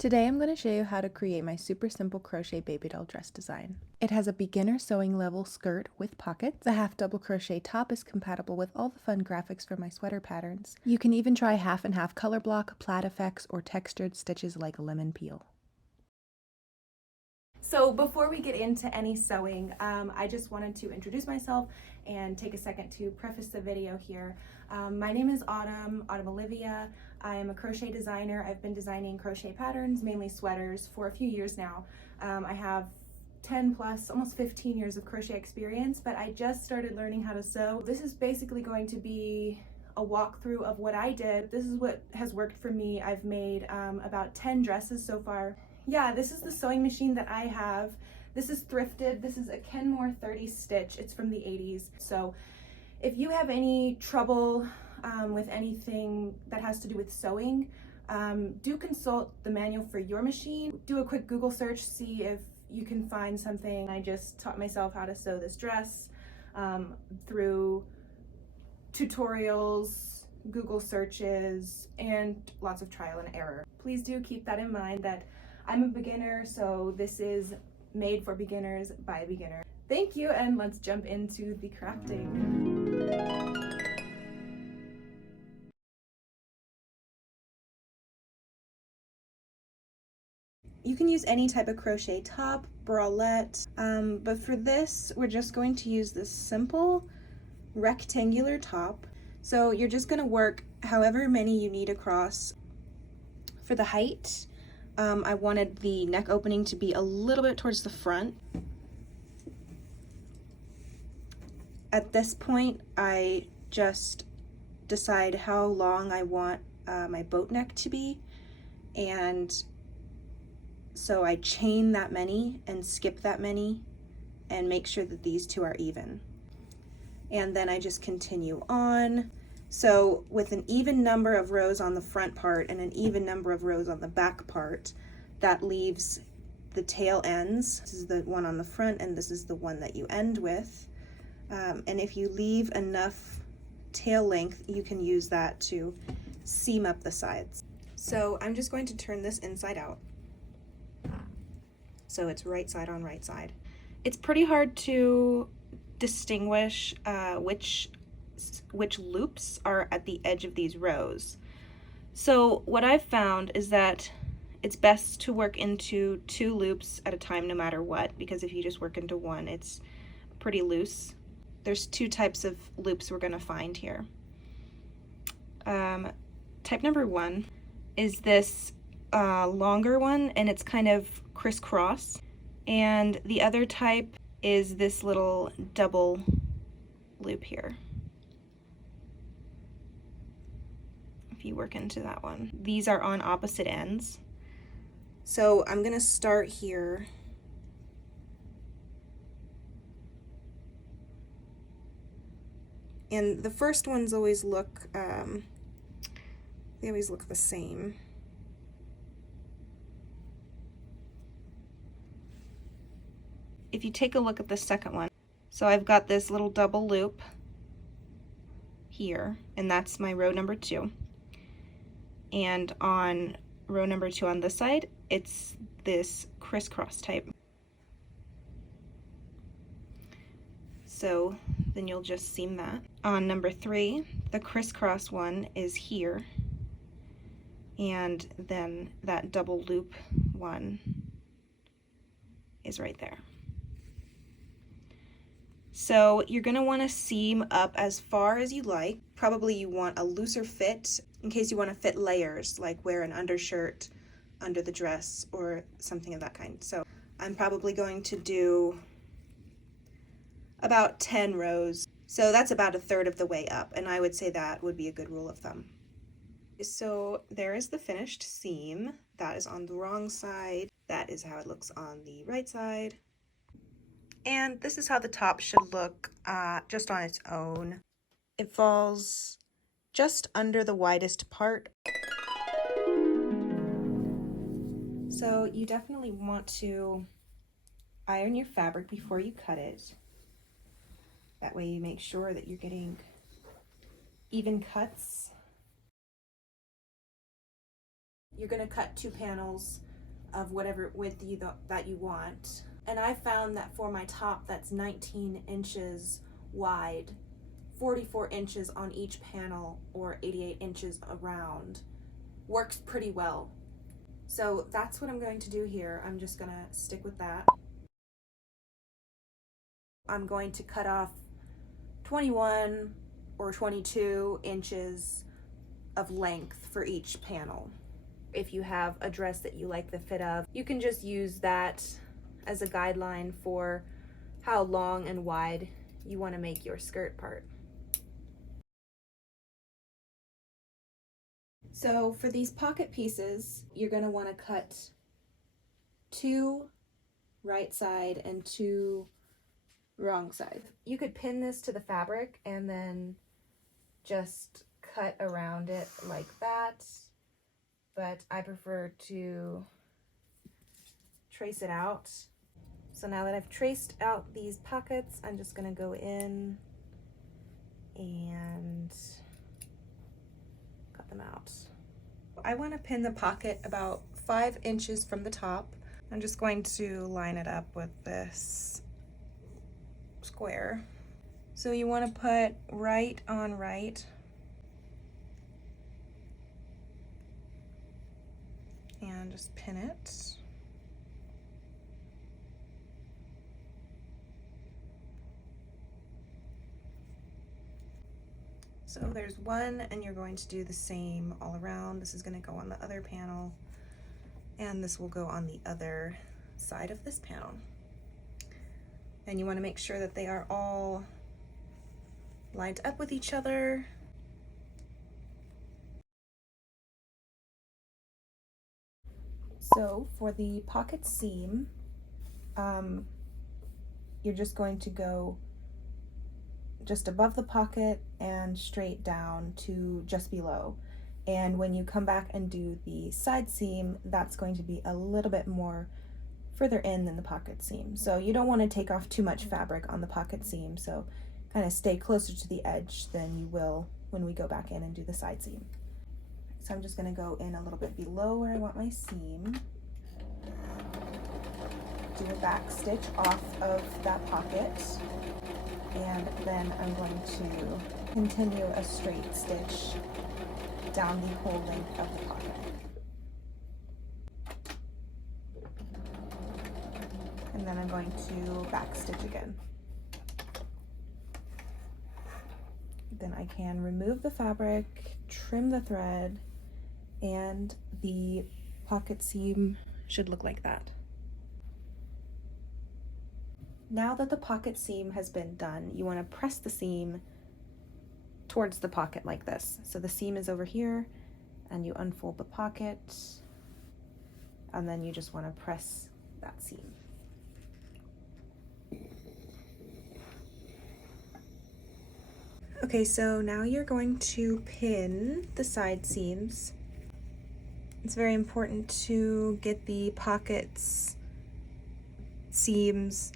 Today I'm going to show you how to create my super simple crochet baby doll dress design. It has a beginner sewing level skirt with pockets. The half double crochet top is compatible with all the fun graphics for my sweater patterns. You can even try half and half color block, plaid effects, or textured stitches like lemon peel. So before we get into any sewing, I just wanted to introduce myself and take a second to preface the video here. My name is Autumn Olivia. I am a crochet designer. I've been designing crochet patterns, mainly sweaters, for a few years now. I have 10 plus, almost 15 years of crochet experience, but I just started learning how to sew. This is basically going to be a walkthrough of what I did. This is what has worked for me. I've made about 10 dresses so far. Yeah, this is the sewing machine that I have. This is thrifted. This is a Kenmore 30 stitch. It's from the 80s. So if you have any trouble with anything that has to do with sewing, do consult the manual for your machine. Do a quick Google search, see if you can find something. I just taught myself how to sew this dress through tutorials, Google searches, and lots of trial and error. Please do keep that in mind that I'm a beginner, so this is made for beginners by a beginner. Thank you, and let's jump into the crafting. You can use any type of crochet top, bralette, but for this, we're just going to use this simple rectangular top. So you're just gonna work however many you need across. For the height, I wanted the neck opening to be a little bit towards the front. At this point, I just decide how long I want my boat neck to be, and so I chain that many and skip that many and make sure that these two are even. And then I just continue on. So with an even number of rows on the front part and an even number of rows on the back part, that leaves the tail ends. This is the one on the front and this is the one that you end with. And if you leave enough tail length, you can use that to seam up the sides. So I'm just going to turn this inside out. So it's right side on right side. It's pretty hard to distinguish which loops are at the edge of these rows. So what I've found is that it's best to work into 2 loops at a time no matter what, because if you just work into one, it's pretty loose. There's 2 types of loops we're going to find here. Type number 1 is this longer one, and it's kind of crisscross, and the other type is this little double loop here. If you work into that one. These are on opposite ends. So I'm gonna start here. And the first ones always look, they always look the same. If you take a look at the second one, so I've got this little double loop here, and that's my row number 2. And on row number 2 on this side, it's this crisscross type. So then you'll just seam that. On number 3, the crisscross one is here, and then that double loop one is right there. So you're going to want to seam up as far as you like. Probably you want a looser fit in case you want to fit layers, like wear an undershirt under the dress or something of that kind. So I'm probably going to do about 10 rows. So that's about 1/3 of the way up, and I would say that would be a good rule of thumb. So there is the finished seam. That is on the wrong side. That is how it looks on the right side. And this is how the top should look just on its own. It falls just under the widest part. So you definitely want to iron your fabric before you cut it. That way you make sure that you're getting even cuts. You're going to cut 2 panels of whatever width that you want. And I found that for my top that's 19 inches wide, 44 inches on each panel, or 88 inches around, works pretty well. So that's what I'm going to do here. I'm just gonna stick with that. I'm going to cut off 21 or 22 inches of length for each panel. If you have a dress that you like the fit of, you can just use that as a guideline for how long and wide you want to make your skirt part. So for these pocket pieces, you're going to want to cut 2 right side and 2 wrong side. You could pin this to the fabric and then just cut around it like that, but I prefer to trace it out. So now that I've traced out these pockets, I'm just gonna go in and cut them out. I want to pin the pocket about 5 inches from the top. I'm just going to line it up with this square. So you want to put right on right, and just pin it. So there's one, and you're going to do the same all around. This is going to go on the other panel, and this will go on the other side of this panel. And you want to make sure that they are all lined up with each other. So for the pocket seam, you're just going to go just above the pocket and straight down to just below. And when you come back and do the side seam, that's going to be a little bit more further in than the pocket seam. So you don't want to take off too much fabric on the pocket seam, so kind of stay closer to the edge than you will when we go back in and do the side seam. So I'm just going to go in a little bit below where I want my seam, do a back stitch off of that pocket, and then I'm going to continue a straight stitch down the whole length of the pocket. And then I'm going to back stitch again. Then I can remove the fabric, trim the thread, and the pocket seam should look like that. Now that the pocket seam has been done, you want to press the seam towards the pocket like this. So the seam is over here, and you unfold the pocket, and then you just want to press that seam. Okay, so now you're going to pin the side seams. It's very important to get the pockets seams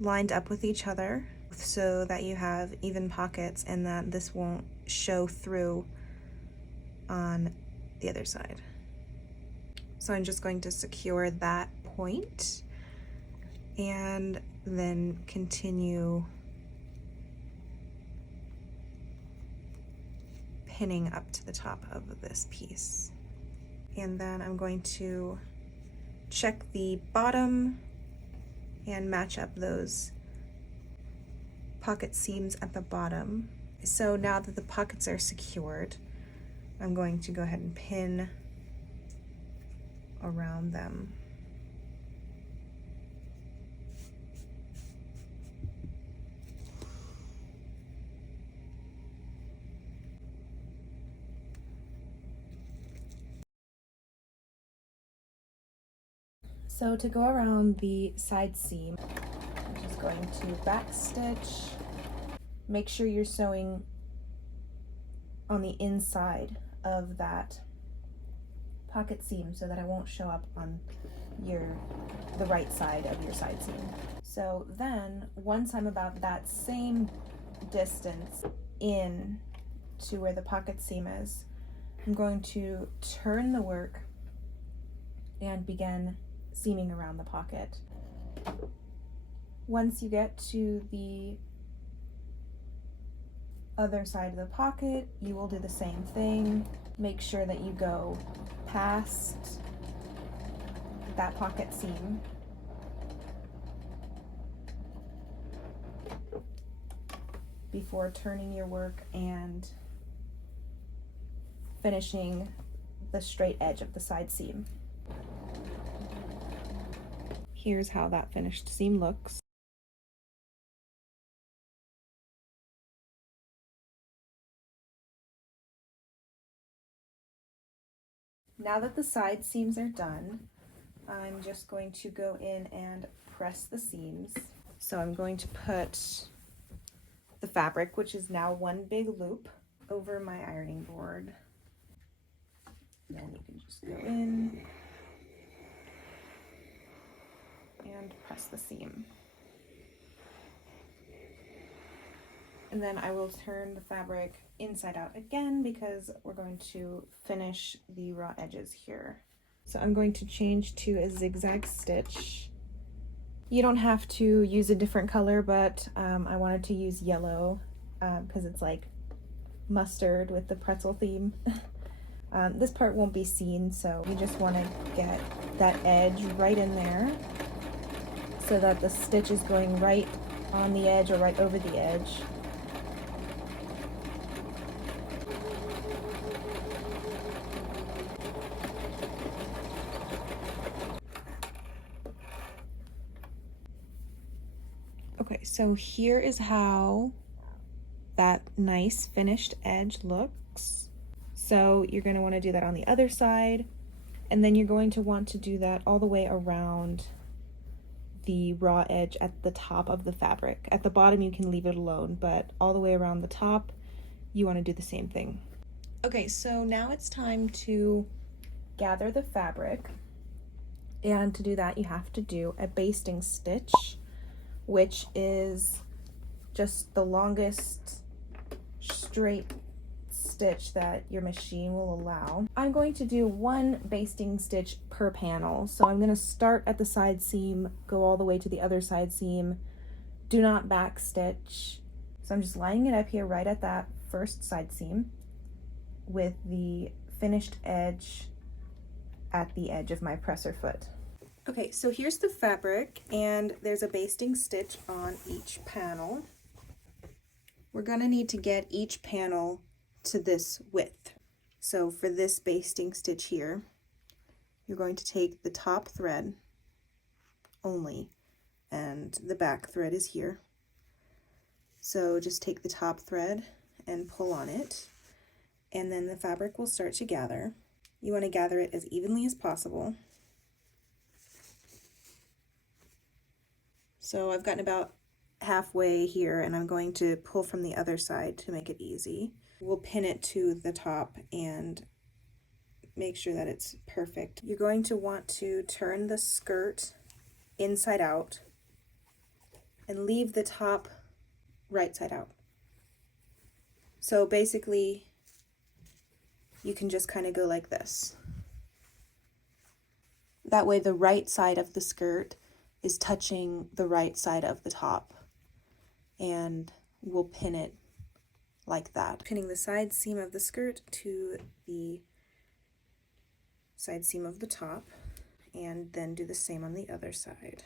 lined up with each other so that you have even pockets and that this won't show through on the other side. So I'm just going to secure that point and then continue pinning up to the top of this piece. And then I'm going to check the bottom and match up those pocket seams at the bottom. So now that the pockets are secured, I'm going to go ahead and pin around them. So to go around the side seam, I'm just going to back stitch. Make sure you're sewing on the inside of that pocket seam so that it won't show up on the right side of your side seam. So then once I'm about that same distance in to where the pocket seam is, I'm going to turn the work and begin seaming around the pocket. Once you get to the other side of the pocket, you will do the same thing. Make sure that you go past that pocket seam. Before turning your work and finishing the straight edge of the side seam. Here's how that finished seam looks. Now that the side seams are done, I'm just going to go in and press the seams. So I'm going to put the fabric, which is now one big loop, over my ironing board. Then you can just go in and press the seam. And then I will turn the fabric inside out again because we're going to finish the raw edges here. So I'm going to change to a zigzag stitch. You don't have to use a different color, but I wanted to use yellow because it's like mustard with the pretzel theme. This part won't be seen, so you just want to get that edge right in there so that the stitch is going right on the edge or right over the edge. Okay, so here is how that nice finished edge looks. So you're going to want to do that on the other side, and then you're going to want to do that all the way around the raw edge at the top of the fabric. At the bottom you can leave it alone, but all the way around the top you want to do the same thing. Okay, so now it's time to gather the fabric, and to do that you have to do a basting stitch, which is just the longest straight stitch that your machine will allow. I'm going to do one basting stitch per panel. So I'm going to start at the side seam, go all the way to the other side seam. Do not back stitch. So I'm just lining it up here right at that first side seam with the finished edge at the edge of my presser foot. Okay, so here's the fabric, and there's a basting stitch on each panel. We're going to need to get each panel to this width. So for this basting stitch here, you're going to take the top thread only, and the back thread is here. So just take the top thread and pull on it, and then the fabric will start to gather. You want to gather it as evenly as possible. So I've gotten about halfway here, and I'm going to pull from the other side to make it easy. We'll pin it to the top and make sure that it's perfect. You're going to want to turn the skirt inside out and leave the top right side out. So basically you can just kind of go like this. That way the right side of the skirt is touching the right side of the top, and we'll pin it like that. Pinning the side seam of the skirt to the side seam of the top, and then do the same on the other side.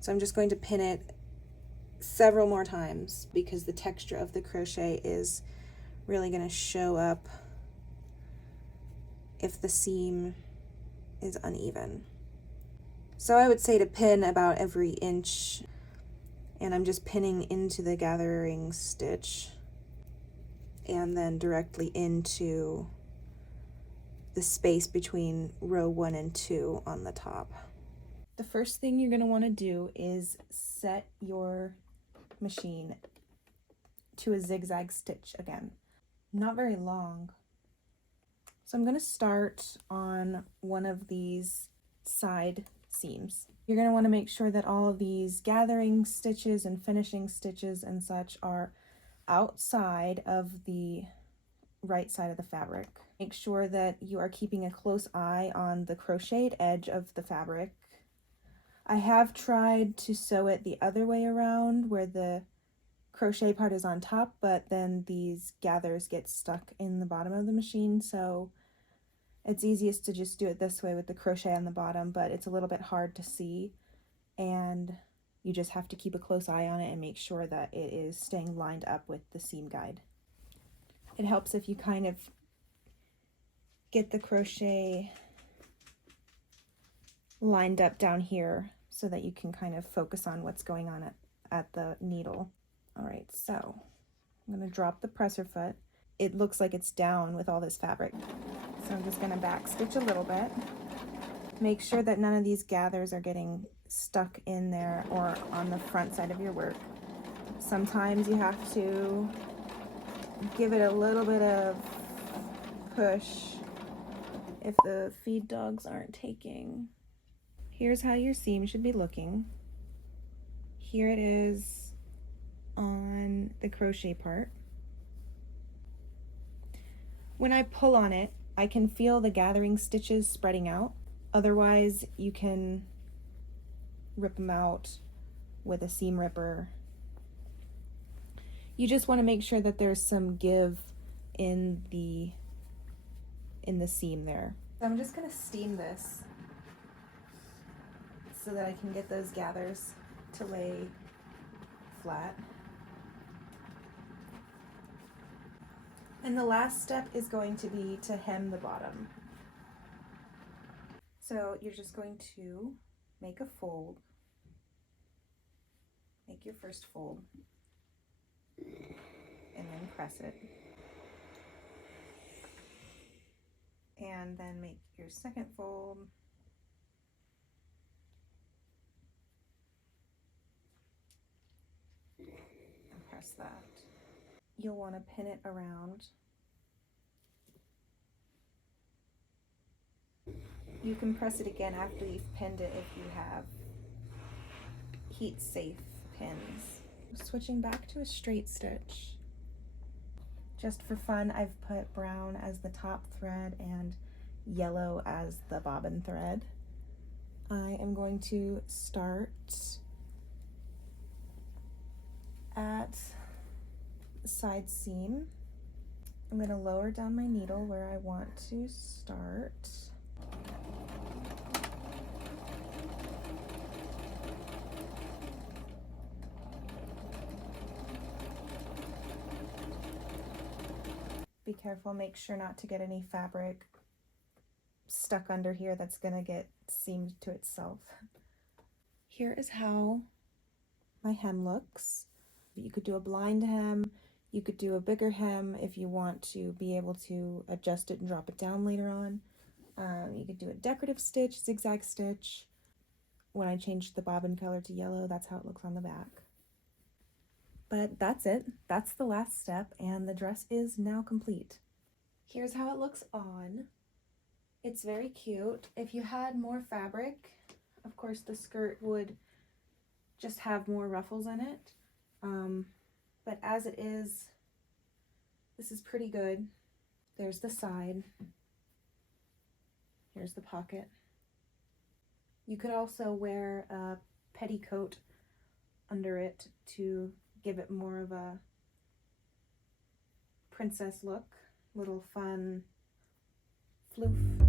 So I'm just going to pin it several more times because the texture of the crochet is really going to show up if the seam is uneven. So I would say to pin about every inch, and I'm just pinning into the gathering stitch and then directly into the space between row 1 and 2 on the top. The first thing you're going to want to do is set your machine to a zigzag stitch again. Not very long. So I'm going to start on one of these side seams. You're going to want to make sure that all of these gathering stitches and finishing stitches and such are outside of the right side of the fabric. Make sure that you are keeping a close eye on the crocheted edge of the fabric I have tried to sew it the other way around where the crochet part is on top, but then these gathers get stuck in the bottom of the machine, so it's easiest to just do it this way with the crochet on the bottom, but it's a little bit hard to see, and you just have to keep a close eye on it and make sure that it is staying lined up with the seam guide. It helps if you kind of get the crochet lined up down here so that you can kind of focus on what's going on at the needle. All right, so I'm going to drop the presser foot. It looks like it's down with all this fabric, so I'm just going to back stitch a little bit. Make sure that none of these gathers are getting stuck in there or on the front side of your work. Sometimes you have to give it a little bit of push if the feed dogs aren't taking. Here's how your seam should be looking. Here it is on the crochet part. When I pull on it, I can feel the gathering stitches spreading out. Otherwise, you can rip them out with a seam ripper. You just want to make sure that there's some give in the seam there. So I'm just going to steam this so that I can get those gathers to lay flat. And the last step is going to be to hem the bottom. So you're just going to make a fold. Make your first fold and then press it. And then make your second fold. And press that. You'll want to pin it around. You can press it again after you've pinned it if you have heat-safe pins. Switching back to a straight stitch. Just for fun, I've put brown as the top thread and yellow as the bobbin thread. I am going to start at the side seam. I'm going to lower down my needle where I want to start. Be careful, make sure not to get any fabric stuck under here that's gonna get seamed to itself. Here is how my hem looks. You could do a blind hem, you could do a bigger hem if you want to be able to adjust it and drop it down later on. You could do a decorative stitch, zigzag stitch. When I changed the bobbin color to yellow, that's how it looks on the back. But that's it. That's the last step, and the dress is now complete. Here's how it looks on. It's very cute. If you had more fabric, of course the skirt would just have more ruffles in it. But as it is, this is pretty good. There's the side. Here's the pocket. You could also wear a petticoat under it to give it more of a princess look. Little fun floof